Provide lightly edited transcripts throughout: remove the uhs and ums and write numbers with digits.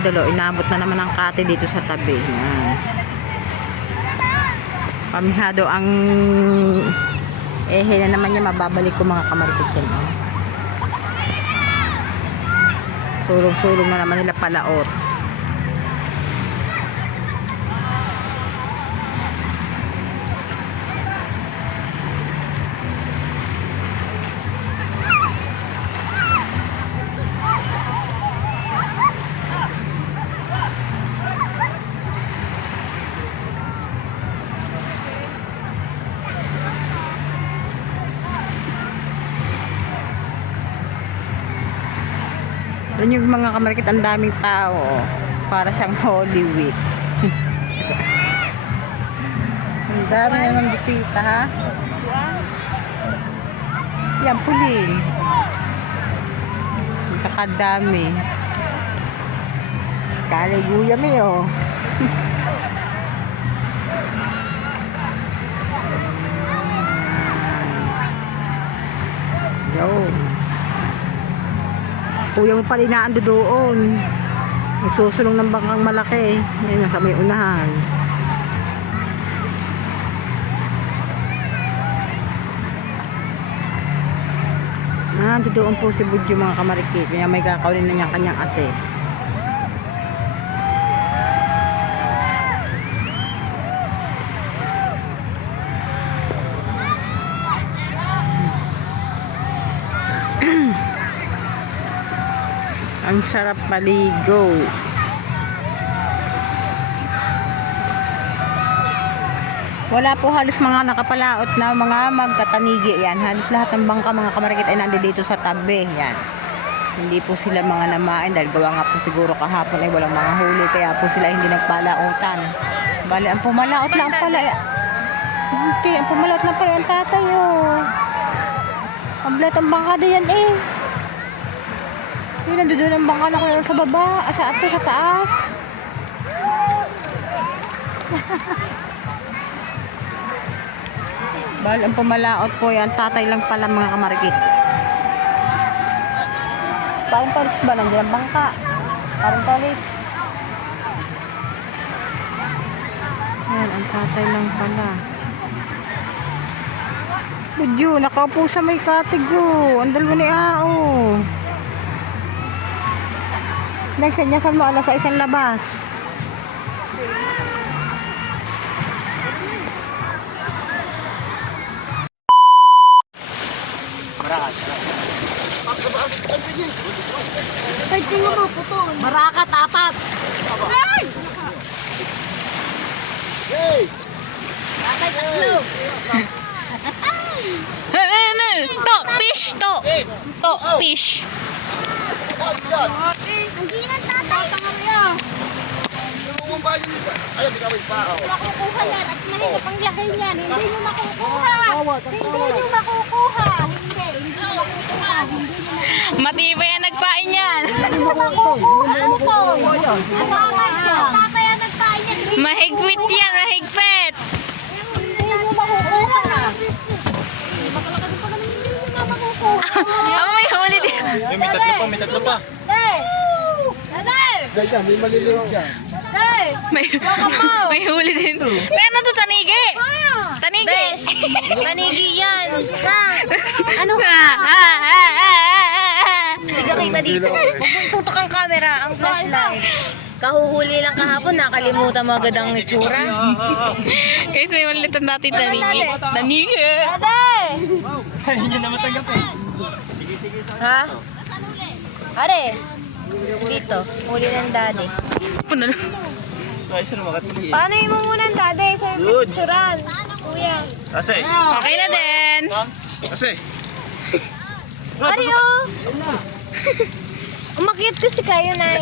idolo, inabot na naman ang kate dito sa tabi. Yan. Pamihado ang ehe na naman niya, mababalik ko mga kamarikit yan. Oh. Sulong-sulong na naman nila palaot. Doon yung mga kamarikit, ang daming tao. Para siyang Holy Week. Ang dami naman bisita, ha? Yan, puling. Ang kakadami. Kaliguya mo yun. Yo. Kuya mo pala inaando doon. Nagsusulong ng bangkang malaki. Ngayon, nasa may unahan. Doon po si Budyo mga kamarikit. Kaya may kakaunin na niya kanyang ate. Ang sarap paligo. Wala po halos mga nakapalaot na mga magkatanigi. Yan, halos lahat ng bangka mga kamarikit ay nandito sa tabi. Yan. Hindi po sila mga namain dahil gawa nga po siguro kahapon ay walang mga huli, kaya po sila hindi nagpalautan. Bali, ang pumalaot lang pala. Okay, ang pumalaot lang pala ang tatay, oh. Ang blat ang bangka diyan eh. Yun, nandoon ang bangka na kayo sa baba, sa ato, sa taas. Bali, ang pumalaot po yan, tatay lang pala mga kamarikit. Parang tolits ba? Nandiyan ang bangka. Parang tolits. Yan, ang tatay lang pala. Budyo, nakaupo sa may katigo. Ang dalawa ni Ao. Next, sanyasan mo alas sa isang labas. Ay, tingnan mo, putol. Maraka, tapat. Ay! Hey! Tatay, tatlo. To, fish, to. To, fish. Ang ginan, tatay. Tangaw. Yung bayan nito. Ayun, bigawin pa. Makukuha yan at mahirap ang lagay niyan. Hindi nyo makukuha. Hindi nyo makukuha. Hindi nyo makukuha. Matibay ang nagpain yan. Hindi nyo makukuha. Ang mamay siya. Tatay ang nagpain yan. Mahigpit yan, mahigpit. Hindi nyo makukuha. Makalakad pa naman, hindi nyo makukuha. May huli din. May tatlo pa. Hey! Tatay! Guys, may maliliit yan. Hey! May huli din. Kaya na to, tanigi. Tanigi. Tanigi yan. Ano Hindi ka kita dito. Huwag mong tutok ang camera, ang flashlight. Kahuhuli lang kahapon, nakalimutan mo agad ang itsura. Guys, may malitan natin tanigi. Tanigi. Ate! Hindi na matanggap eh. Ha? Are! Dito, huli ng daddy. Punalo. Ay, sino makatili? Paano yung muna ng daddy sa Good. picturean? Kuya. Kasi. Okay na din. Kasi. Are oh! Umakyat kasi kayo na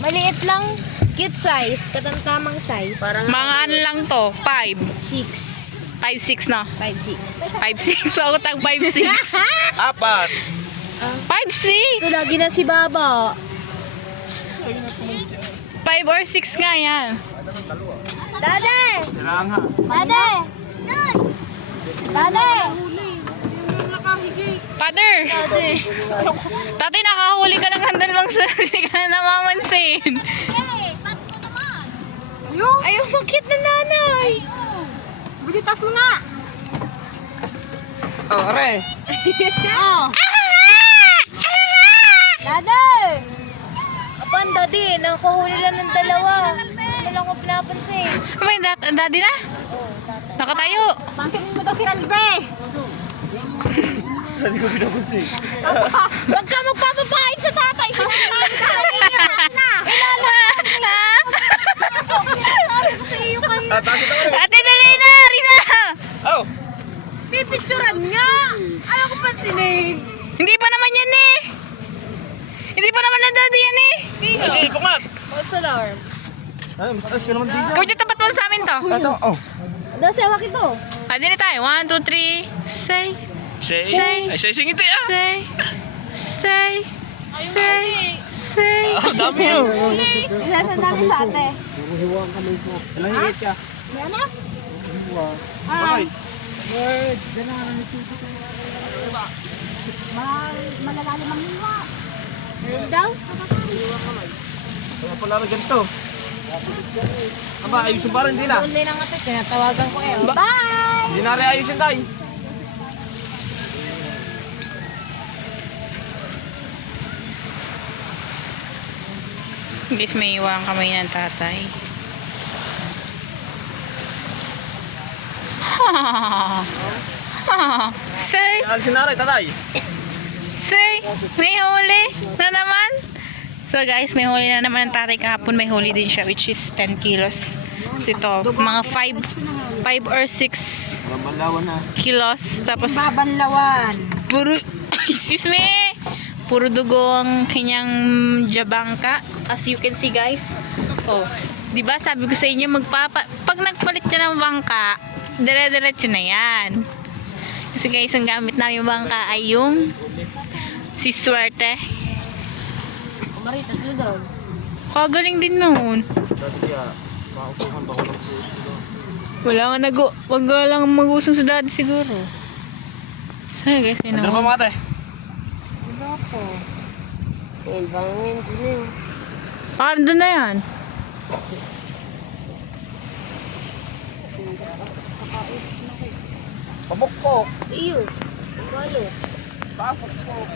maliit lang. Cute size, katamtamang size. Parang Mga ano lang to, 5. 6. 5'6" na. 5'6". 5'6". So, ako tag 5'6". Apat. 5'6". Ito lagi na si Baba. 5 or 6 nga yan. Dade! Kailangan. Dade! Dade! Father! Tatay, nakahuli ka lang ng dalawang sunod. Hindi ka na namamansin. Ayaw makit na nanay. Bujitas mo nga! Oh, are. Daddy! Apan, Daddy, nakahuli lang ng dalawa. Wala lang ko pinapansin. May daddy na? Nakatayo. Pansinin mo daw si Albe! Hindi ko pinapansin. Huwag ka magpapapain sa tatay! Sa sinabi ka kanina! Na! Sinabi ko sa iyo kanina! Takot ako eh. Ate, dali na! Rina! Oh. Pipicturan nga! Ayaw ko pansinin! Hindi pa naman yan eh. Hindi pa naman na daddy yan eh. Hindi, pungat. False alarm. Ano, mataas ka naman dito. Kawit yung tapat mo sa amin to. Ito, oh. Dasi, hawak ito. Adi na tayo. 1, 2, 3. Say. Say. Ay, say singiti ah. Say. Say. Say. Say. Ah, dami yun. Ilasan namin sa ate. Ilang higit ka? May anak? Bakit? Malalalim ang hiwa. Meron daw? Kaya pala na ganito. Aba, ayusin pa rin, hindi na. Only lang ate, tinatawagan ko kayo. Bye! Hindi na rin ayusin tayo. Guys, may iwan kamay ng tatay. Say. Alisin na rin, tatay. Say. May huli na naman. So guys, may huli na naman ng tatay kahapon. May huli din siya which is 10 kilos. So ito, mga 5 or 6 Mabalawan na. kilos. Tapos Babanlawan. puro, excuse me, puro dugo ang kanyang jabangka. As you can see guys. Oh, di ba sabi ko sa inyo pag nagpalit ka ng bangka, dire-diretso na yan. Kasi guys, ang gamit namin bangka ay yung si Swerte. Marita, sino daw? Kagaling din noon. Dati kaya, makaupukan ba ko ng puso doon? Wala nga wag lang mag-usong sa daddy siguro. So guys, yun Ano pa mga tay? Wala po. Bangin, kunin. Parang doon na yan. Pabok-pok. Iyo. Balo. Pabok-pok.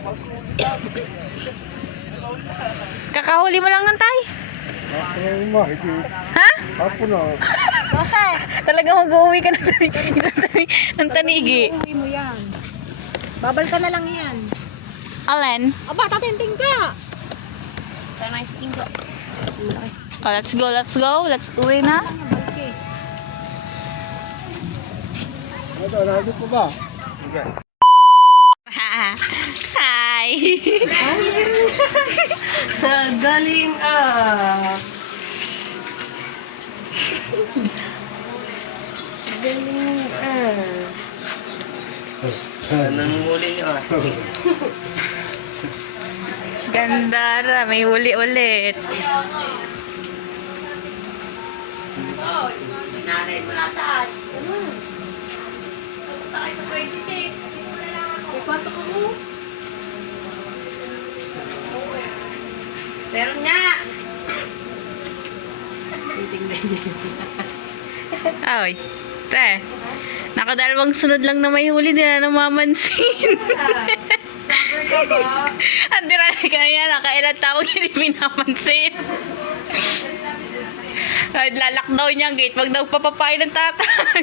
Kakahuli mo lang ng tay. Ha? Apo na. Kasi, Talagang mag-uwi ka ng tanigi. uwi mo yan. Babal ka na lang yan. Alin? Aba, tatinting ka. Sana nice tingko. Oh, let's go, let's go. Let's uwi na. Balki. Ito, nandito po ba? Sige. Hi. Galing ah. Galing ah. Anong huli niyo ah? Gandara, may huli ulit. Nanay mo na saan? Tayo sa 26. Ipasok mo. Meron nga. Ay, te. Nakadalawang sunod lang na may huli, di na namamansin. Ang dirali kanina, nakailan tawag hindi pinapansin. Lalak daw niya ang gate, wag daw papapain ng tatay.